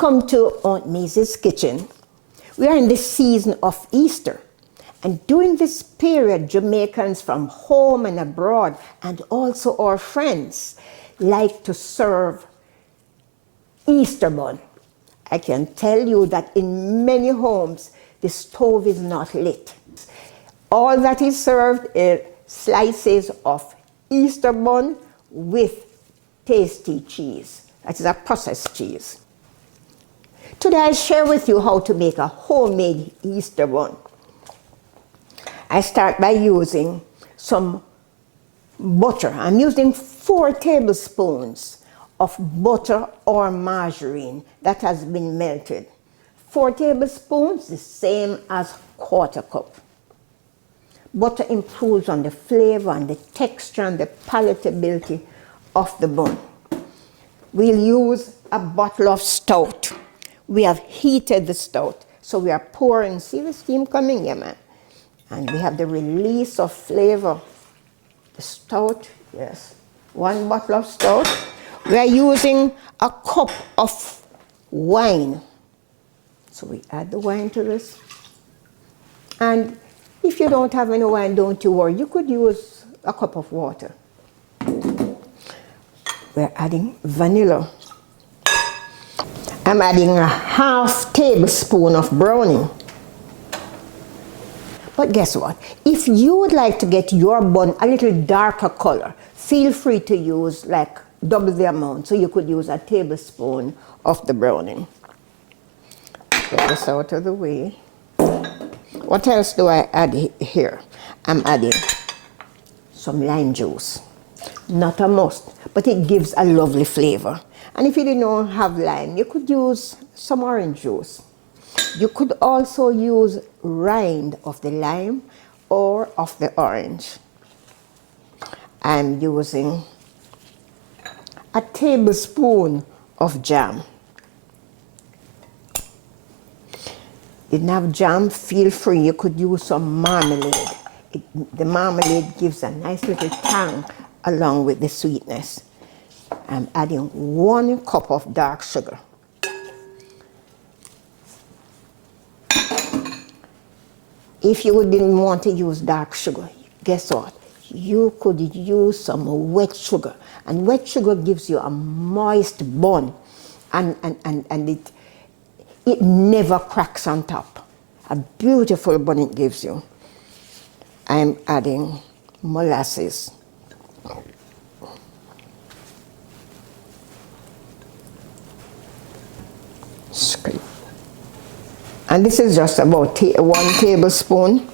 Welcome to Aunt Mazie's kitchen. We are in the season of Easter, and during this period, Jamaicans from home and abroad, and also our friends, like to serve Easter bun. I can tell you that in many homes, the stove is not lit. All that is served is slices of Easter bun with tasty cheese. That is a processed cheese. Today I'll share with you how to make a homemade Easter bun. I start by using some butter. I'm using 4 tablespoons of butter or margarine that has been melted. 4 tablespoons, the same as 1/4 cup. Butter improves on the flavor and the texture and the palatability of the bun. We'll use a bottle of stout. We have heated the stout, so we are pouring. See the steam coming here, man? And we have the release of flavor. The stout, yes. 1 bottle of stout. We are using a cup of wine. So we add the wine to this. And if you don't have any wine, don't you worry. You could use a cup of water. We're adding vanilla. I'm adding a 1/2 tablespoon of browning. But guess what? If you would like to get your bun a little darker color, feel free to use like double the amount. So you could use a tablespoon of the browning. Get this out of the way. What else do I add here? I'm adding some lime juice. Not a must, but it gives a lovely flavor. And if you didn't have lime, you could use some orange juice. You could also use rind of the lime or of the orange. I'm using a tablespoon of jam. Didn't have jam, feel free. You could use some marmalade. The marmalade gives a nice little tang along with the sweetness. I'm adding 1 cup of dark sugar. If you didn't want to use dark sugar, guess what? You could use some wet sugar. And wet sugar gives you a moist bun. And it never cracks on top. A beautiful bun it gives you. I'm adding molasses. Scrape. And this is just about 1 tablespoon.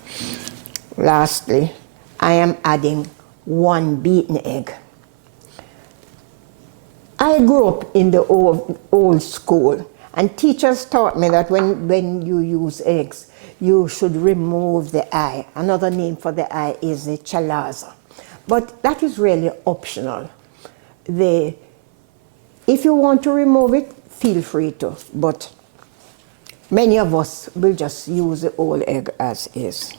Lastly, I am adding 1 beaten egg. I grew up in the old school, and teachers taught me that when you use eggs, you should remove the eye. Another name for the eye is the chalaza. But that is really optional. If you want to remove it, feel free to. But many of us will just use the whole egg as is.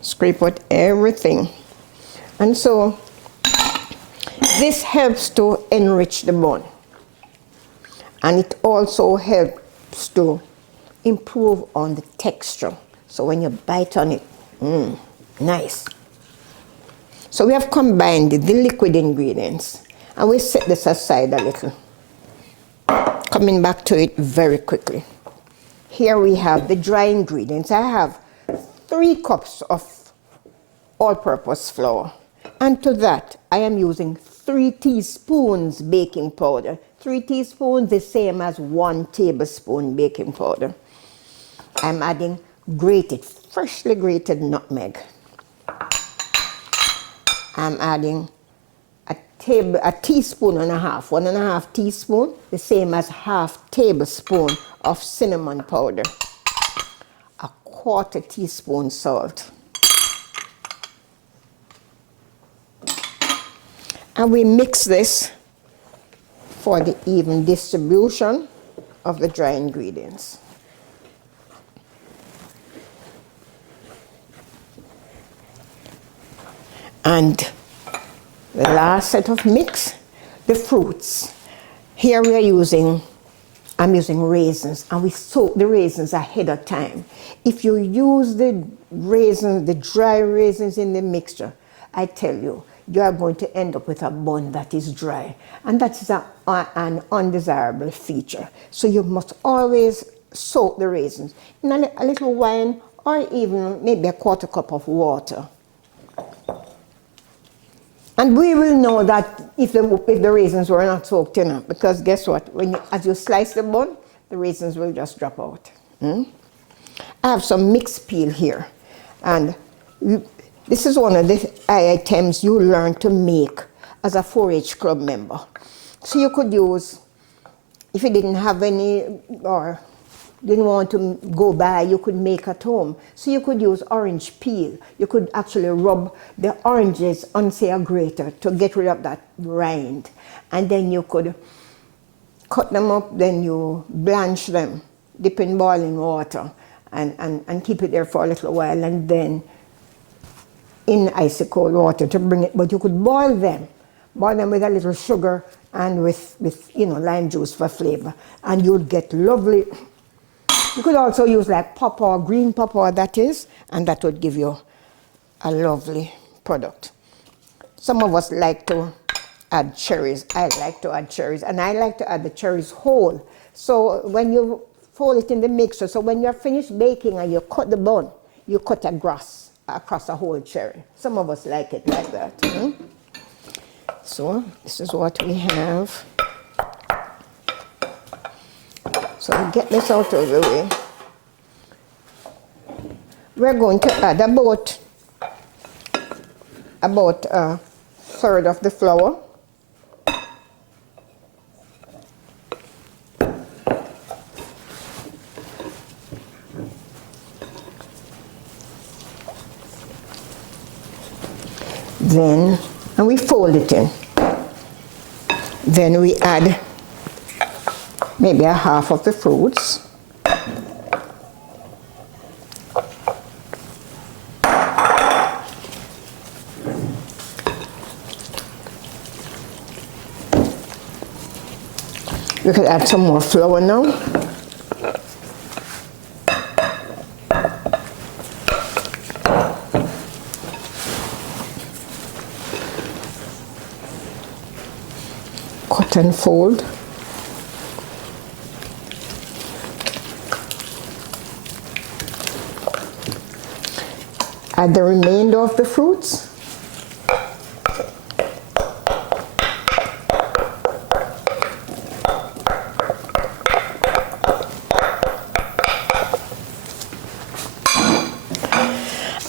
Scrape out everything. And so this helps to enrich the bun. And it also helps to improve on the texture. So when you bite on it, nice. So we have combined the liquid ingredients, and we set this aside a little. Coming back to it very quickly. Here we have the dry ingredients. I have 3 cups of all-purpose flour. And to that, I am using 3 teaspoons baking powder. 3 teaspoons, the same as 1 tablespoon baking powder. I'm adding freshly grated nutmeg. I'm adding a teaspoon and a half, 1.5 teaspoon, the same as 1/2 tablespoon of cinnamon powder. A 1/4 teaspoon salt. And we mix this for the even distribution of the dry ingredients. And the last set of mix, the fruits. Here we are using I'm using raisins, and we soak the raisins ahead of time. If you use the raisins, the dry raisins in the mixture, I tell you, you are going to end up with a bun that is dry. And that is an undesirable feature. So you must always soak the raisins in a little wine, or even maybe a quarter cup of water. And we will know that if the raisins were not soaked enough, because guess what? As you slice the bun, the raisins will just drop out. I have some mixed peel here. And this is one of the items you learn to make as a 4-H club member. So you could use, if you didn't have any, or didn't want to go buy, you could make at home. So you could use orange peel. You could actually rub the oranges on, say, a grater to get rid of that rind. And then you could cut them up, then you blanch them, dip in boiling water, and keep it there for a little while, and then in icy cold water to bring it. But you could boil them with a little sugar and with lime juice for flavor, and you'd get lovely. You could also use like pawpaw, green pawpaw that is, and that would give you a lovely product. Some of us like to add cherries. I like to add cherries, and I like to add the cherries whole. So when you fold it in the mixer, so when you're finished baking and you cut the bun, you cut across a whole cherry. Some of us like it like that. So this is what we have. So we get this out of the way. We're going to add about a third of the flour. Then, and we fold it in. Then we add maybe a half of the fruits. We could add some more flour now. Cut and fold. Add the remainder of the fruits.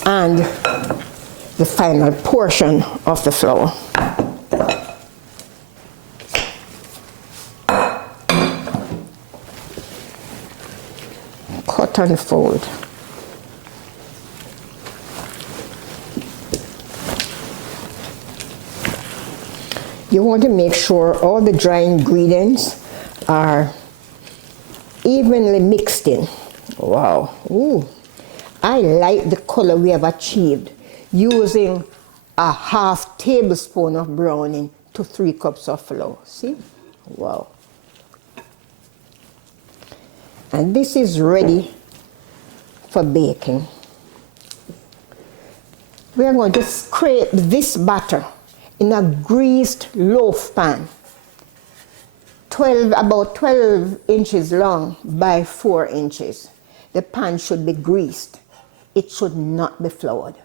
And the final portion of the flour. Cut and fold. You want to make sure all the dry ingredients are evenly mixed in. Wow. Ooh. I like the color we have achieved using a half tablespoon of browning to 3 cups of flour. See? Wow. And this is ready for baking. We are going to scrape this batter in a greased loaf pan, about 12 inches long by 4 inches. The pan should be greased. It should not be floured.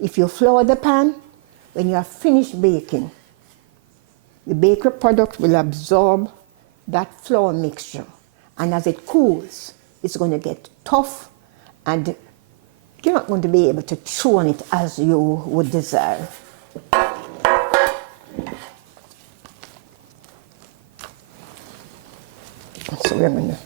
If you flour the pan, when you are finished baking, the bakery product will absorb that flour mixture. And as it cools, it's going to get tough, and you're not going to be able to chew on it as you would desire. So we're going to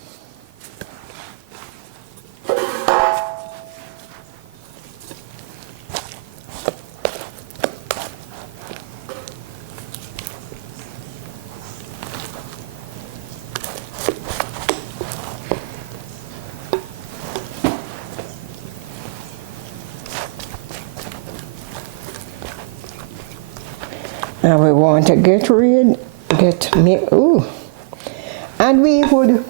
now we want to get rid, ooh. And we would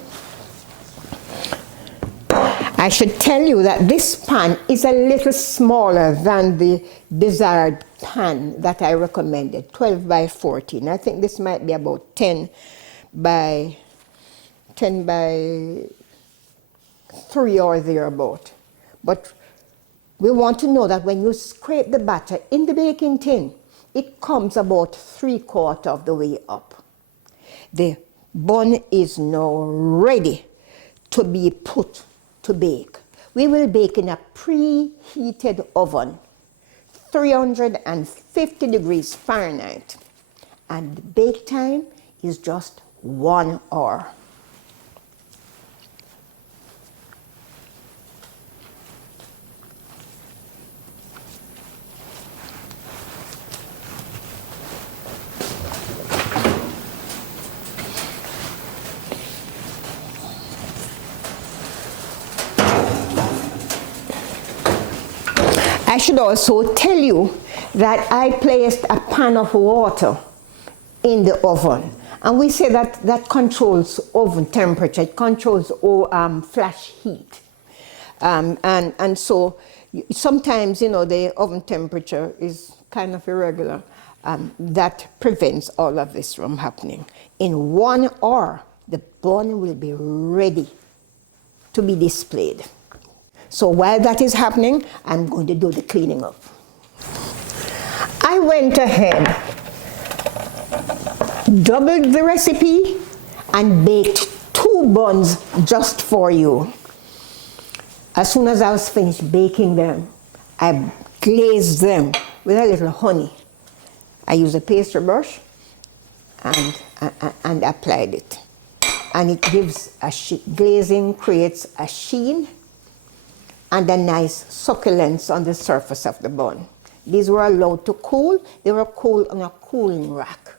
I should tell you that this pan is a little smaller than the desired pan that I recommended, 12 by 14. I think this might be about 10 by 3 or thereabout. But we want to know that when you scrape the batter in the baking tin, it comes about 3/4 of the way up. The bun is now ready to be put to bake. We will bake in a preheated oven, 350 degrees Fahrenheit, and the bake time is just 1 hour. I should also tell you that I placed a pan of water in the oven. And we say that that controls oven temperature, it controls flash heat. And so sometimes, you know, the oven temperature is kind of irregular. That prevents all of this from happening. In 1 hour, the bun will be ready to be displayed. So while that is happening, I'm going to do the cleaning up. I went ahead, doubled the recipe, and baked 2 buns just for you. As soon as I was finished baking them, I glazed them with a little honey. I used a pastry brush and applied it. And it gives glazing creates a sheen and a nice succulence on the surface of the bun. These were allowed to cool. They were cooled on a cooling rack.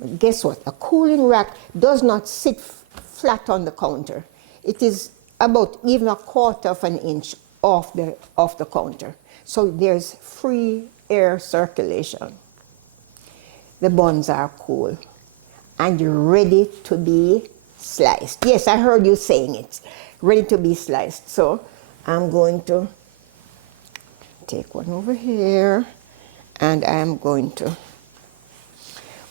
But guess what? A cooling rack does not sit flat on the counter. It is about even 1/4 of an inch off the counter. So there's free air circulation. The buns are cool and ready to be sliced. Yes, I heard you saying it. Ready to be sliced. So I'm going to take one over here, and I'm going to,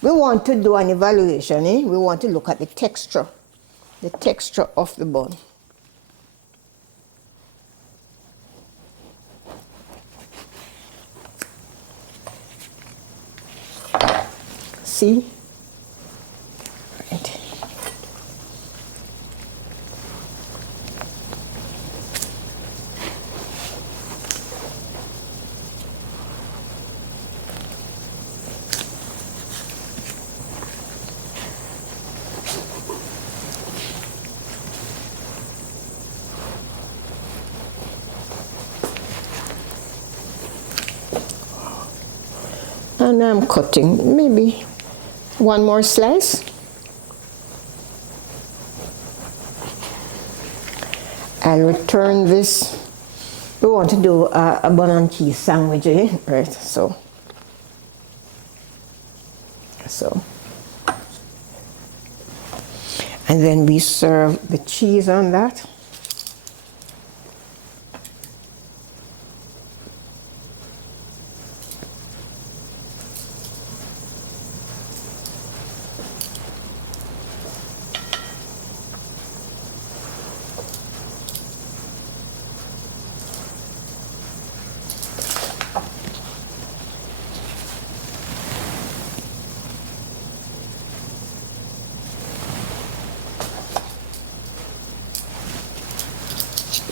we want to do an evaluation, eh? We want to look at the texture of the bun. See? Right. And I'm cutting maybe one more slice. I'll return this. We want to do a bun and cheese sandwich, eh? Right, so. And then we serve the cheese on that.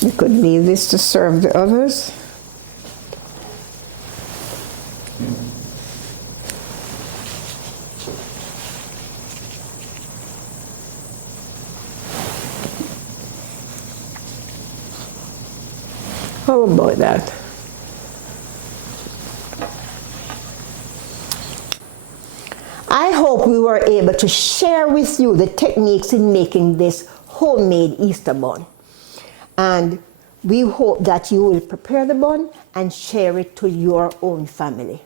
We could leave this to serve the others. How about that? I hope we were able to share with you the techniques in making this homemade Easter bun. And we hope that you will prepare the bun and share it to your own family.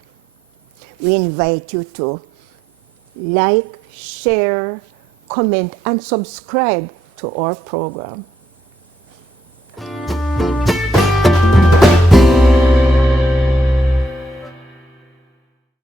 We invite you to like, share, comment, and subscribe to our program.